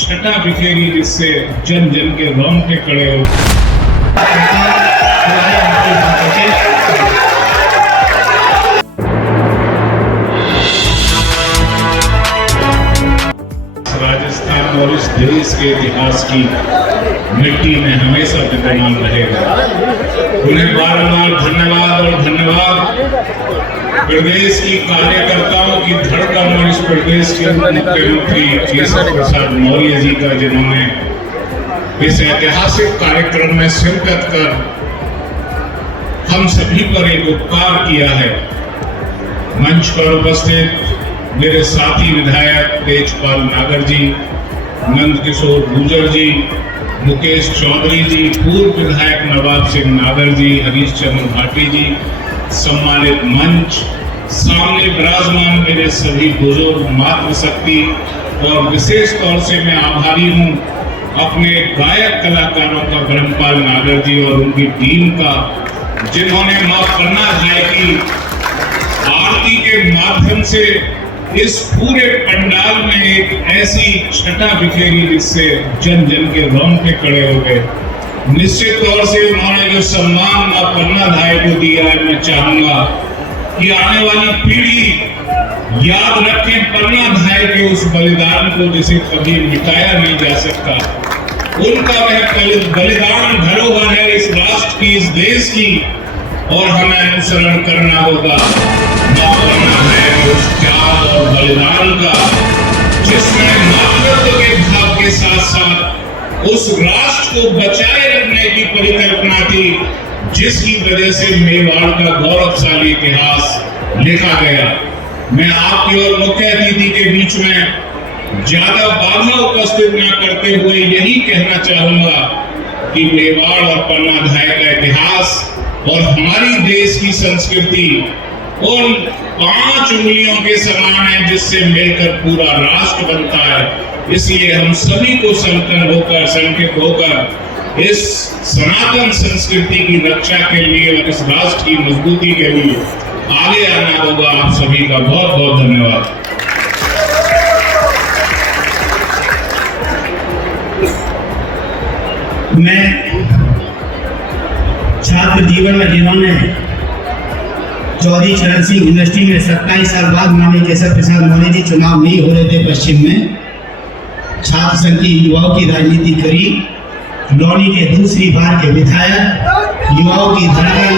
छटा बिखेरी जिससे जन जन के रोंगटे खड़े हो। राजस्थान और इस देश के इतिहास की मिट्टी में हमेशा विद्यमान रहेगा। उन्हें बारंबार धन्यवाद और धन्यवाद प्रदेश की कार्यकर्ताओं की धड़कन और इस प्रदेश के मुख्यमंत्री केशव प्रसाद मौर्य जी का, जिन्होंने इस ऐतिहासिक कार्यक्रम में शिरकत कर हम सभी पर एक उपकार किया है। मंच पर उपस्थित मेरे साथी विधायक तेजपाल नागर जी, नंदकिशोर गुर्जर जी, मुकेश चौधरी जी, पूर्व विधायक नवाब सिंह नागर जी, हरीश चंद्र भाटी जी, सम्मानित मंच, सामने विराजमान मेरे सभी बुजुर्ग, मातृशक्ति, और विशेष तौर से मैं आभारी हूं अपने गायक कलाकारों का ब्रह्मपाल नागर जी और उनकी टीम का, जिन्होंने मां पन्ना धाय की आरती के माध्यम से इस पूरे पंडाल में एक ऐसी छटा बिखेरी जिससे जन जन के रोंगटे खड़े हो गए। निश्चित तौर से उन्होंने जो सम्मान मां पन्ना धाय को दिया है, मैं चाहूंगा कि आने वाली पीढ़ी याद रखे पन्ना धाय के उस बलिदान को जिसे कभी मिटाया नहीं जा सकता। उनका वह बलिदान धरोहर है इस राष्ट्र की, इस देश की, और हमें अनुसरण करना होगा मां पन्ना धाय के उस त्याग और बलिदान का, जिसमें मातृत्व के भाव के साथ साथ उस राष्ट्र को बचाए रखने की परिकल्पना थी, जिसकी वजह से मेवाड़ का गौरवशाली इतिहास लिखा गया। मैं आपकी और मुख्य अतिथि के बीच में ज्यादा बाधा उपस्थित न करते हुए यही कहना चाहूंगा कि मेवाड़ और पन्ना धाय का इतिहास और हमारी देश की संस्कृति उन 5 उंगलियों के समान है जिससे मिलकर पूरा राष्ट्र बनता है। इसलिए हम सभी को संकल्पित होकर इस सनातन संस्कृति की रक्षा के लिए और इस राष्ट्र की मजबूती के लिए आगे आना होगा। आप सभी का बहुत बहुत धन्यवाद। मैं छात्र जीवन में जिन्होंने चौधरी चरण सिंह यूनिवर्सिटी में 27 साल बाद माननीय केशव प्रसाद मौर्य जी चुनाव नहीं हो रहे थे पश्चिम में, छात्र संघ की युवाओं की राजनीति करी, लौनी के दूसरी बार के विधायक, युवाओं की धड़कन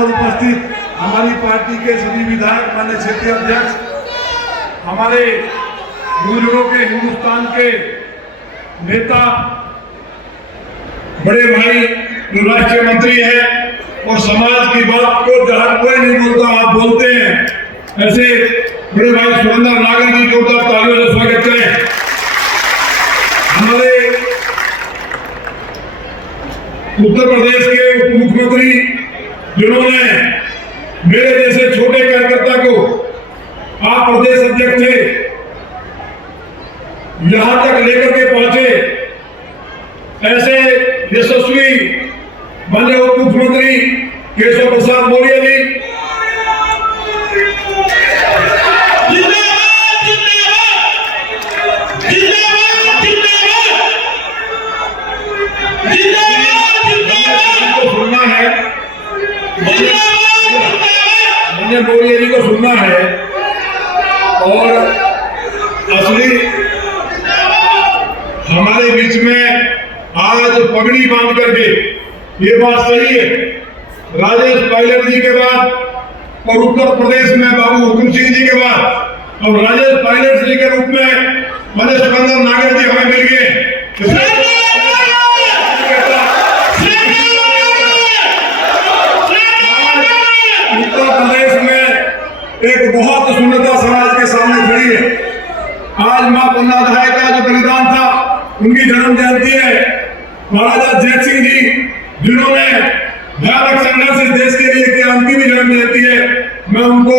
उपस्थित हमारी पार्टी के सभी विधायक, माननीय क्षेत्रीय अध्यक्ष, हमारे बुजुर्गों के, हिंदुस्तान के नेता, बड़े भाई जो राष्ट्रीय मंत्री है और समाज की बात को जहां कोई नहीं बोलता आप बोलते हैं, ऐसे बड़े भाई सुरेंद्र नागर जी को तालियों से स्वागत करें। हमारे उत्तर प्रदेश के उप मुख्यमंत्री, जिन्होंने मेरे जैसे छोटे कार्यकर्ता को आप प्रदेश अध्यक्ष थे यहां तक लेकर के पहुंचे, ऐसे यशस्वी माननीय उप मुख्यमंत्री केशव प्रसाद मौर्य जी, सुनना है, माननीय मौर्य जी को सुनना है। और असली हमारे बीच में आज पगड़ी बांध करके, ये बात सही है, राजेश पायलट जी के बाद और उत्तर प्रदेश में बाबू हुकुम सिंह जी के बाद अब राजेश पायलट जी के रूप में माननीय सुरेंद्र नागर जी हमें मिल गए। उत्तर प्रदेश में एक बहुत सुंदरता समाज के सामने खड़ी है। आज मां पन्ना धाय का जो बलिदान था, उनकी जन्म जयंती है। महाराजा जय सिंह जी, जिन्होंने भयानक संघर्ष इस देश के लिए किया, उनकी भी जन्म जयंती है। मैं उनको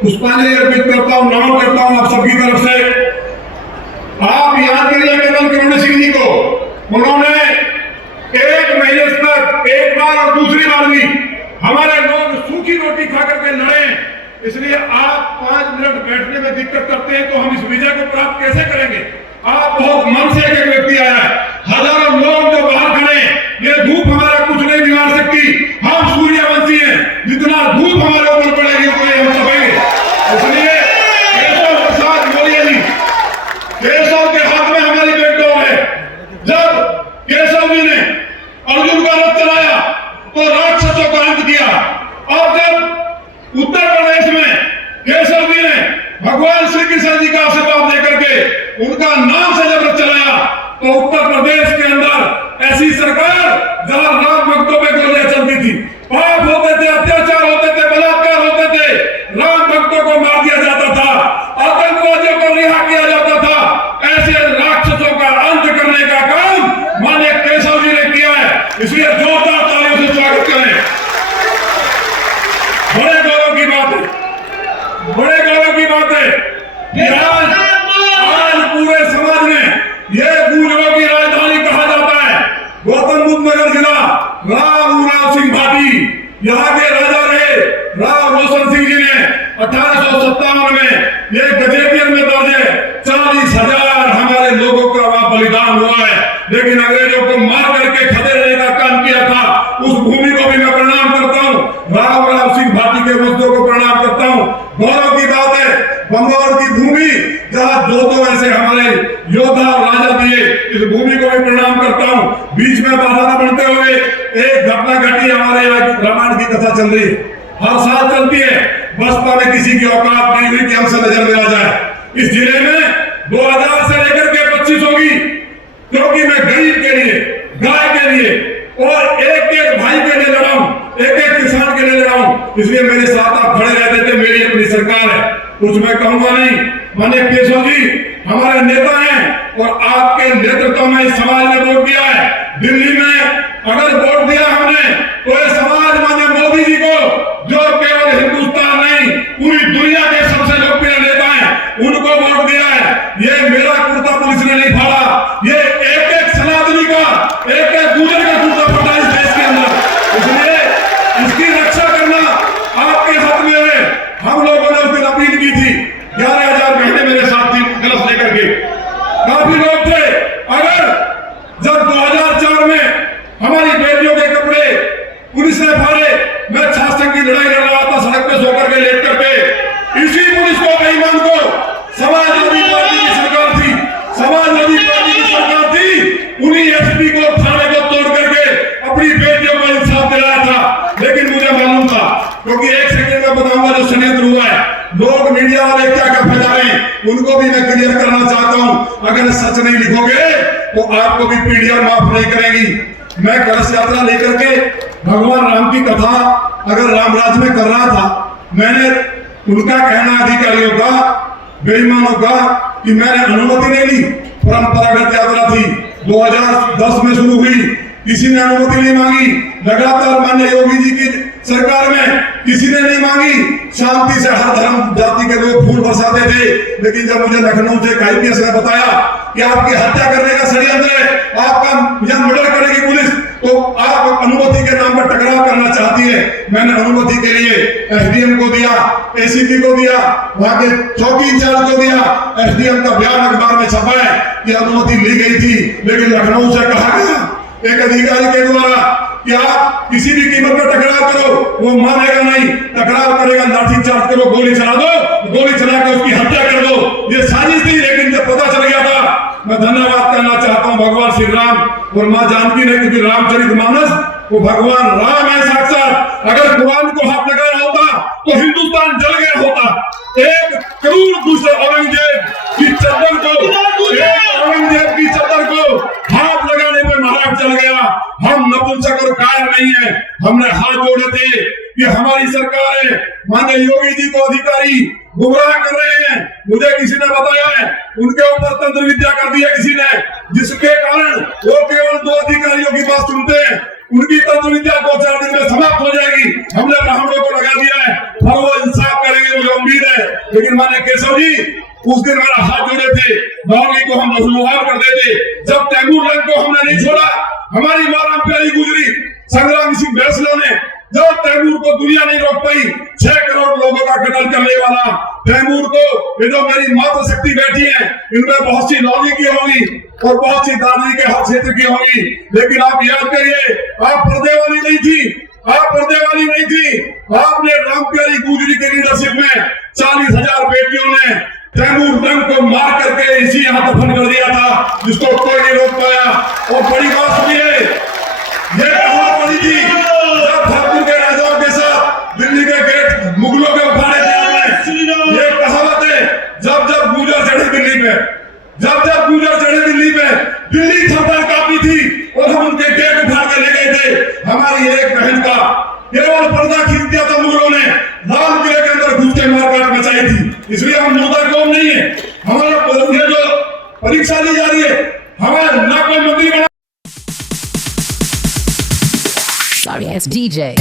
पुष्पांजलि अर्पित करता हूँ, नमन करता हूँ आप सबकी तरफ से। आप याद करिए केवल करुण सिंह जी को, उन्होंने एक महीने तक एक बार और दूसरी बार भी हमारे लोग सूखी रोटी खा करके लड़े, इसलिए आप 5 मिनट बैठने में दिक्कत करते हैं तो हम इस विजय को प्राप्त कैसे करेंगे। आप बहुत मन से एक व्यक्ति आया है, हजारों लोग जो बाहर खड़े, ये धूप हमारा कुछ नहीं बिगाड़ सकती। हम सूर्यवंशी हैं, जितना धूप हमारे ऊपर पड़ेगी उतने हम तपेंगे। इसलिए केशव प्रसाद मौर्य जी, केशव के हाथ में हमारी बेटो है। जब केशव जी ने अर्जुन का रथ चलाया तो राक्षसों का अंत किया, और जब उत्तर प्रदेश में केशव जी ने भगवान श्री कृष्ण जी का आशीर्वाद लेकर के उनका नाम से जब रथ चलाया तो उत्तर प्रदेश के अंदर ऐसी सरकार जहां राम भक्तों पे गोलियां चलती थी, पाप होते थे, अत्याचार होते थे, बलात्कार होते थे, राम भक्तों को मार दिया जाता था, आतंकवादियों को रिहा किया जाता था। ऐसे राक्षसों का अंत करने का काम माननीय केशव जी ने किया है, इसलिए जोरदार तालियों से स्वागत करें। बड़े गौरव की बात है, बड़े गौरव की बात है कि आज पूरे समाज में यह गुरुओं की राजधानी कहा जाता है गौतम बुद्ध नगर जिला। राम सिंह भाटी यहाँ के राजा रहे। राम रोशन सिंह जी ने 1857 में यह गजेटियन में दर्ज है, 40,000 हमारे लोगों का वहां बलिदान हुआ है, लेकिन अंग्रेजों को मार करके खदेड़ने का काम किया था। उस भूमि को भी मैं प्रणाम करता हूँ, राम सिंह भाटी के वंशजों को प्रणाम करता हूँ। गौरव की बात है, बंगाल की भूमि जहाँ दो ऐसे हमारे योद्धा और राजा दिए, इस भूमि को भी प्रणाम करता हूँ। बीच में बाधा न बनते हुए एक घटना घटी, हमारे यहाँ रामायण की कथा चल रही है, हर साल चलती है। बसपा में किसी की औकात नहीं हुई कि हमसे नजर में आ जाए। इस जिले में 2000 से लेकर के 25 होगी, क्योंकि मैं गरीब के लिए, गाय के लिए और एक भाई के लिए लड़ा हूं, एक किसान के लिए लड़ा हूं, इसलिए मेरे साथ आप खड़े रहते थे। मेरी अपनी सरकार है, कुछ मैं कहूंगा नहीं। माननीय केशव जी हमारे नेता हैं और आपके नेतृत्व में इस समाज ने वोट दिया है। दिल्ली में अगर वोट दिया हमने तो ये समाज माननीय मोदी जी को, जो केवल हिंदुस्तान नहीं पूरी दुनिया के सबसे लोकप्रिय नेता हैं, उनको वोट दिया है। ये मेरा कुर्ता पुलिस ने नहीं फाड़ा, ये एक सनातनी का, एक गुजर का कुर्ता फटा इस देश के अंदर, इसलिए इसकी रक्षा करना आपके हाथ में है। हम लोगों ने उस दिन अपील की थी, 11,000 महीने मेरे साथ थी कलश लेकर के, काफी लोग थे। अगर जब 2004 में हमारी बेटियों के कपड़े पुलिस ने फाड़े, मैं छात्र की लड़ाई लड़ रहा था सड़क पे सो करके लेट करके, इसी पुलिस को, बेईमान को, समाजवादी पार्टी की सरकार थी, समाजवादी पार्टी की सरकार थी, उन्हीं एसपी को, थाने को तोड़ करके अपनी बेटियों को इंसाफ दिलाया था। लेकिन मुझे मालूम था, क्योंकि एक सेकंड में बताऊंगा जो षड्यंत्र हुआ है, लोग मीडिया वाले क्या क्या फैला रहे हैं, उनको भी मैं क्लियर करना चाहता हूं। अगर सच नहीं लिखोगे तो आपको भी पीढ़ियां माफ नहीं करेगी। मैं कलश यात्रा लेकर के भगवान राम की कथा अगर रामराज में कर रहा था, मैंने उनका कहना अधिकारियों का, बेईमानों का, कि मैंने अनुमति नहीं ली। परंपरागत यात्रा थी, 2010 में शुरू हुई, किसी ने अनुमति नहीं मांगी। लगातार माननीय योगी जी की सरकार में किसी ने नहीं मांगी। शांति से हर धर्म जाति के लोग फूल बरसाते थे, लेकिन जब मुझे लखनऊ से आईपीएस ने बताया कि आपकी हत्या करने का षड्यंत्र है, आपका यहां मर्डर करेगी पुलिस, तो आप अनुमति के नाम पर टकराव करना चाहती है। मैंने अनुमति के लिए एसडीएम को दिया, एसीपी को दिया, वहां के चौकी इंचार्ज को दिया। एसडीएम का बयान अखबार में छपा है कि अनुमति ली गई थी, लेकिन लखनऊ से कहा गया एक अधिकारी के द्वारा कि आप किसी भी कीमत पर टकराव करो, वो मानेगा नहीं, टकराव करेगा लाठी चार्ज करो, गोली चला दो, गोली चला के उसकी हत्या कर दो। ये साजिश थी, लेकिन जब पता चल गया था, मैं धन्यवाद करना चाहता हूं भगवान श्री राम और मां जानकी ने, क्योंकि रामचरितमानस वो भगवान राम है साक्षात। अगर कुरान को हाथ लगाया होता तो हिंदुस्तान जल गया होता। 1 करोड़ दूसरे औरंगजेब की चद्दर को हाथ लगाने पर महाराज चल गया। हम नपुंसक और कायर नहीं है, हमने हाथ जोड़े थे कि हमारी सरकार है, माननीय योगी जी को अधिकारी गुमराह कर रहे हैं। मुझे किसी ने बताया है उनके ऊपर तंत्र विद्या कर दी है किसी ने, जिसके कारण वो केवल 2 अधिकारियों की बात सुनते हैं, उनकी तंत्र विद्या 2-4 दिन में समाप्त हो जाएगी। हमने ब्राह्मणों को लगा दिया है और वो इंसाफ करेंगे, मुझे उम्मीद है। लेकिन माने केशव जी उस दिन मेरा हाथ जोड़े थे, बावली को हम लहूलुहान कर देते। जब तैमूर लंग को हमने नहीं छोड़ा, हमारी मां राम प्यारी गुजरी संग्राम सिंह बैसला ने, जब तैमूर को दुनिया नहीं रोक पाई, 6 करोड़ लोगों का कत्ल करने वाला तैमूर को, ये जो मेरी मातृ शक्ति बैठी है, इनमें बहुत सी लौली की होगी और बहुत सी दादी के हर क्षेत्र की होगी। लेकिन आप याद करिए, आप पर्दे वाली नहीं थी, आप पर्दे वाली नहीं थी। आपने राम प्यारी गुजरी के लीडरशिप में 40,000 बेटियों ने तैमूर लंग को मार करके इसी यहाँ दफन कर दिया था, जिसको कोई नहीं रोक पाया। और बड़ी बात सुनिए, ये कहावत बड़ी थी जब ठाकुर के राजाओं के साथ दिल्ली के गेट मुगलों के उखाड़े थे आपने। ये कहावत है, जब जब गुजर चढ़े दिल्ली पे, जब जब गुजर चढ़े दिल्ली पे, दिल्ली थरथर कांपी थी और हम उनके गेट उखाड़ के ले गए थे। हमारी एक बहन का केवल पर्दा खींच दिया था मुगलों ने, लाल किले के अंदर घुस के मारकाट मचाई थी। इसलिए हम मुर्दा कौम नहीं है। हमारा ये जो परीक्षा दी जा रही है, हमें ना कोई मंत्री बना। Sorry, it's DJ.